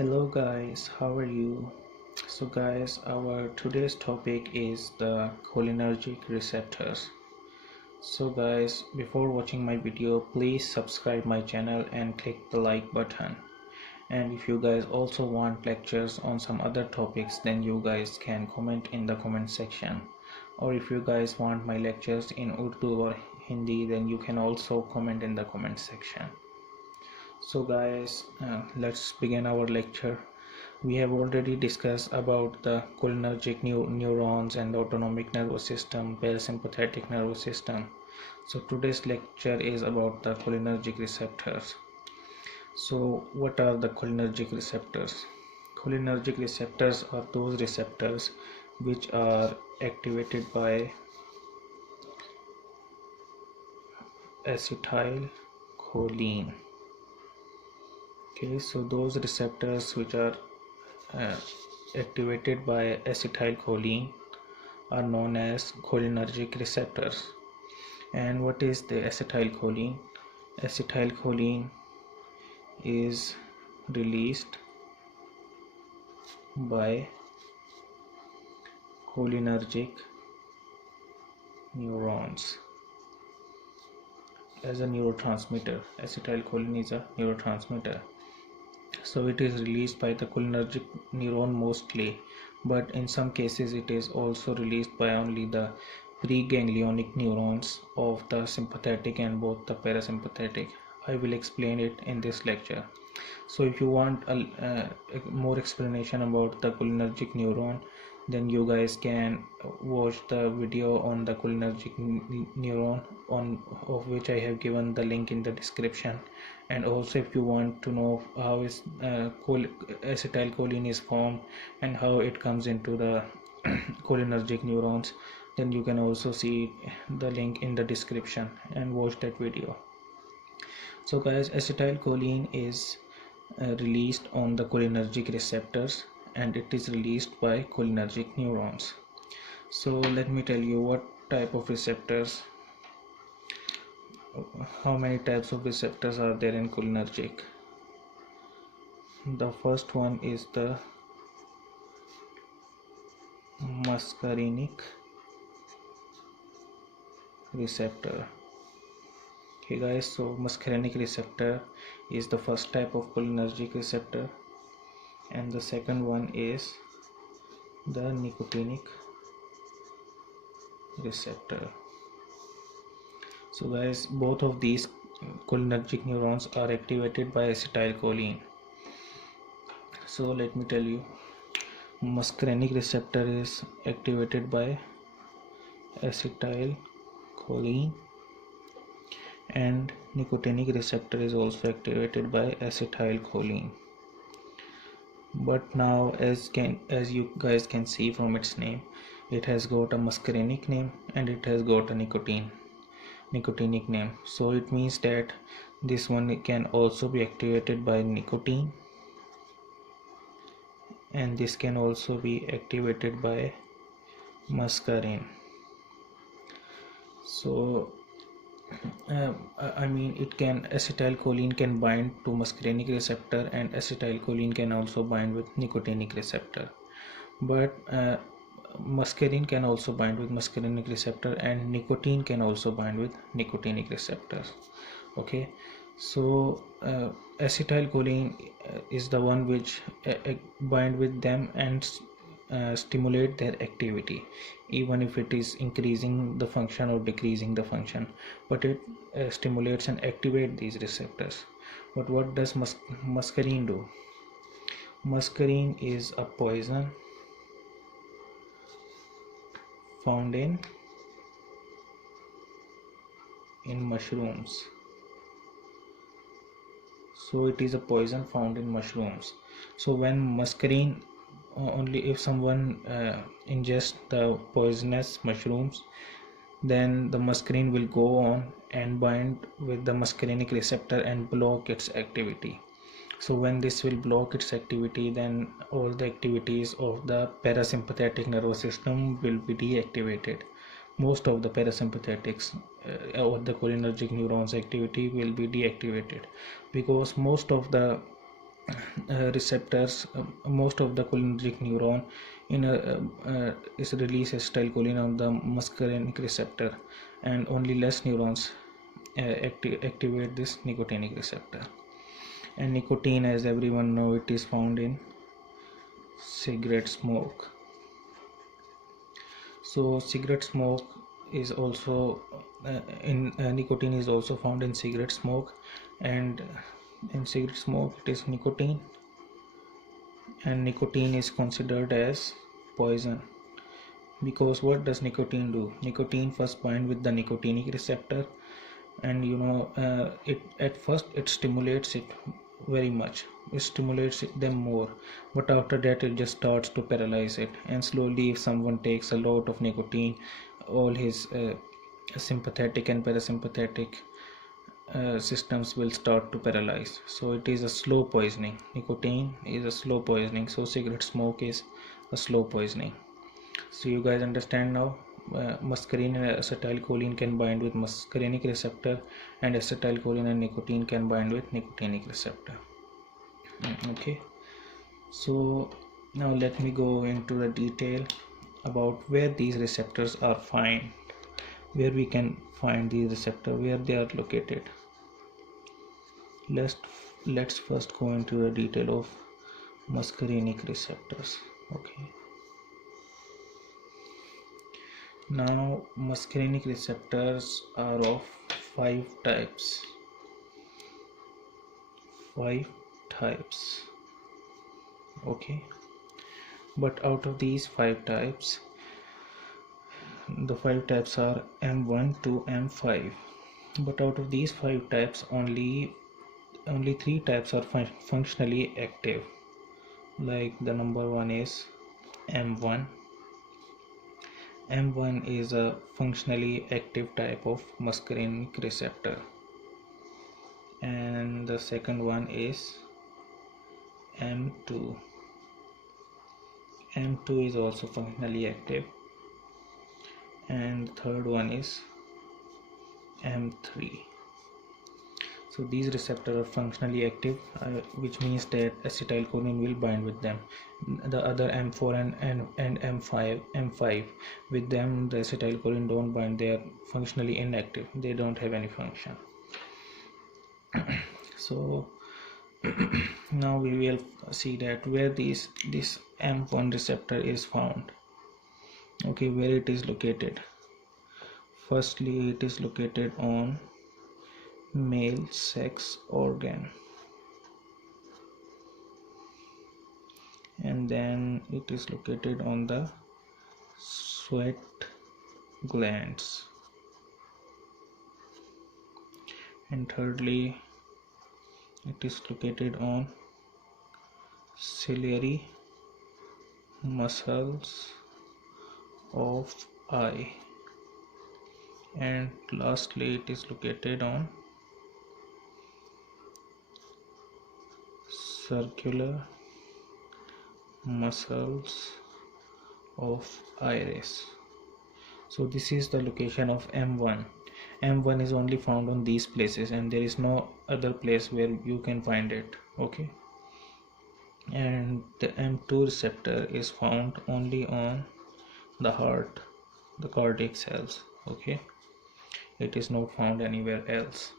Hello guys, how are you? So guys, our today's topic is the cholinergic receptors. So guys, before watching my video, please subscribe my channel and click the like button. And if you guys also want lectures on some other topics, then you guys can comment in the comment section. Or if you guys want my lectures in Urdu or Hindi, then you can also comment in the comment section. So guys, let's begin our lecture. We have already discussed about the cholinergic neurons and autonomic nervous system, parasympathetic nervous system. So today's lecture is about the cholinergic receptors. So what are the cholinergic receptors? Cholinergic receptors are those receptors which are activated by acetylcholine. Okay, so those receptors which are activated by acetylcholine are known as cholinergic receptors. And what is the acetylcholine? Acetylcholine is released by cholinergic neurons as a neurotransmitter. Acetylcholine is a neurotransmitter. So it is released by the cholinergic neuron mostly, but in some cases it is also released by only the preganglionic neurons of the sympathetic and both the parasympathetic. I will explain it in this lecture. So if you want a more explanation about the cholinergic neuron, then you guys can watch the video on the cholinergic neuron of which I have given the link in the description. And also if you want to know how is acetylcholine is formed and how it comes into the cholinergic neurons, then you can also see the link in the description and watch that video. So guys, acetylcholine is released on the cholinergic receptors and it is released by cholinergic neurons. So let me tell you what type of receptors, how many types of receptors are there in cholinergic. The first one is the muscarinic receptor. Okay guys, so muscarinic receptor is the first type of cholinergic receptor, and the second one is the nicotinic receptor. So guys, both of these cholinergic neurons are activated by acetylcholine. So let me tell you, muscarinic receptor is activated by acetylcholine and nicotinic receptor is also activated by acetylcholine. But now as you guys can see from its name, it has got a muscarinic name and it has got a nicotinic name. So it means that this one can also be activated by nicotine, and this can also be activated by muscarine. So I mean, acetylcholine can bind to muscarinic receptor and acetylcholine can also bind with nicotinic receptor, but muscarine can also bind with muscarinic receptor and nicotine can also bind with nicotinic receptors. Okay, so acetylcholine is the one which bind with them and stimulate their activity, even if it is increasing the function or decreasing the function, but it stimulates and activate these receptors. But what does muscarine do? Muscarine is a poison found in mushrooms. So it is a poison found in mushrooms. So when muscarine, only if someone ingests the poisonous mushrooms, then the muscarine will go on and bind with the muscarinic receptor and block its activity. So when this will block its activity, then all the activities of the parasympathetic nervous system will be deactivated. Most of the parasympathetics or the cholinergic neurons activity will be deactivated, because most of the receptors. Most of the cholinergic neuron is release acetylcholine on the muscarinic receptor, and only less neurons activate this nicotinic receptor. And nicotine, as everyone know, it is found in cigarette smoke. So cigarette smoke is also in nicotine is also found in cigarette smoke, and in cigarette smoke it is nicotine, and nicotine is considered as poison, because what does nicotine do? Nicotine first bind with the nicotinic receptor, and it at first it stimulates it very much, it stimulates them more, but after that it just starts to paralyze it. And slowly, if someone takes a lot of nicotine, all his sympathetic and parasympathetic systems will start to paralyze. So it is a slow poisoning. Nicotine is a slow poisoning, so cigarette smoke is a slow poisoning. So you guys understand now. Muscarine and acetylcholine can bind with muscarinic receptor, and acetylcholine and nicotine can bind with nicotinic receptor. Okay, so now let me go into the detail about where these receptors are found, where we can find these receptors, where they are located. Let's first go into the detail of muscarinic receptors. Okay, now muscarinic receptors are of five types. Okay, but out of these five types, the five types are M1 to M5, but out of these five types, only three types are functionally active. Like the number one is M1. M1 is a functionally active type of muscarinic receptor, and the second one is M2. M2 is also functionally active, and the third one is M3. So these receptors are functionally active, which means that acetylcholine will bind with them. The other M4 and M5, with them the acetylcholine don't bind. They are functionally inactive. They don't have any function. So now we will see that where this M1 receptor is found. Okay, where it is located. Firstly, it is located on male sex organ, and then it is located on the sweat glands, and thirdly it is located on ciliary muscles of eye, and lastly it is located on circular muscles of iris. So this is the location of M1. M1 is only found on these places, and there is no other place where you can find it. Okay, and the M2 receptor is found only on the heart, the cardiac cells. Okay, it is not found anywhere else.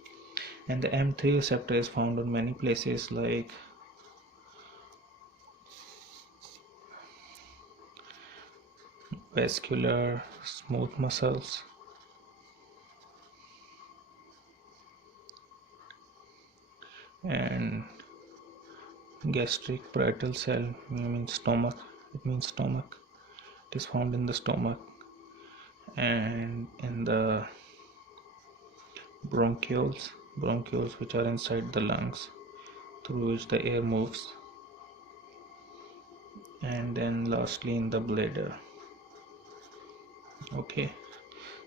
And the M3 receptor is found on many places, like vascular smooth muscles, and gastric parietal cell, means stomach. It means stomach. It is found in the stomach, and in the bronchioles which are inside the lungs, through which the air moves, and then lastly in the bladder. Okay,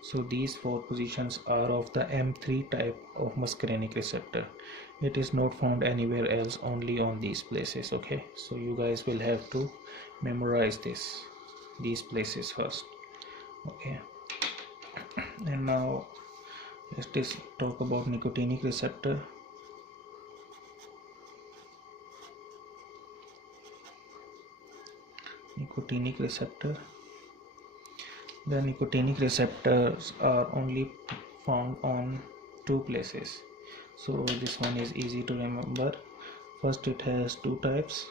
so these four positions are of the M3 type of muscarinic receptor. It is not found anywhere else, only on these places. Okay, so you guys will have to memorize these places first. Okay, and now let's talk about nicotinic receptor. nicotinic receptor. The nicotinic receptors are only found on two places, so this one is easy to remember. First, it has two types,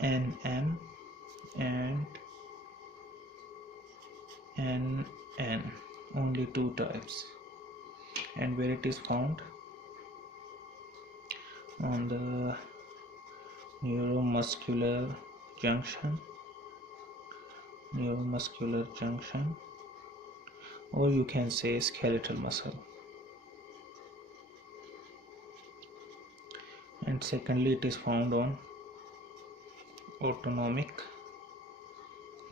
NM and NN, only two types. And where it is found? On the neuromuscular junction, or you can say skeletal muscle. And secondly, it is found on autonomic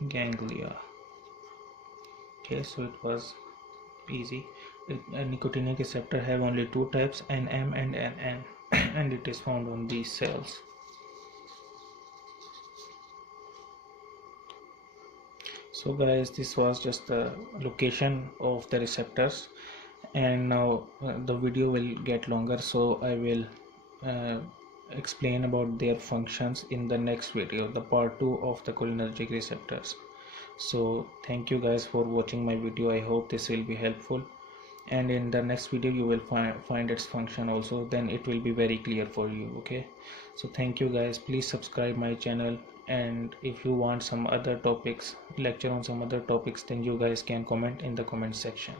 ganglia. Okay, so it was easy. A nicotinic receptor have only two types, NM and NN, and it is found on these cells. So guys, this was just the location of the receptors, and now the video will get longer, so I will explain about their functions in the next video, the part 2 of the cholinergic receptors. So thank you guys for watching my video. I hope this will be helpful, and in the next video you will find its function also, then it will be very clear for you. Okay, so thank you guys. Please subscribe my channel, and if you want some other topics, lecture on some other topics, then you guys can comment in the comment section.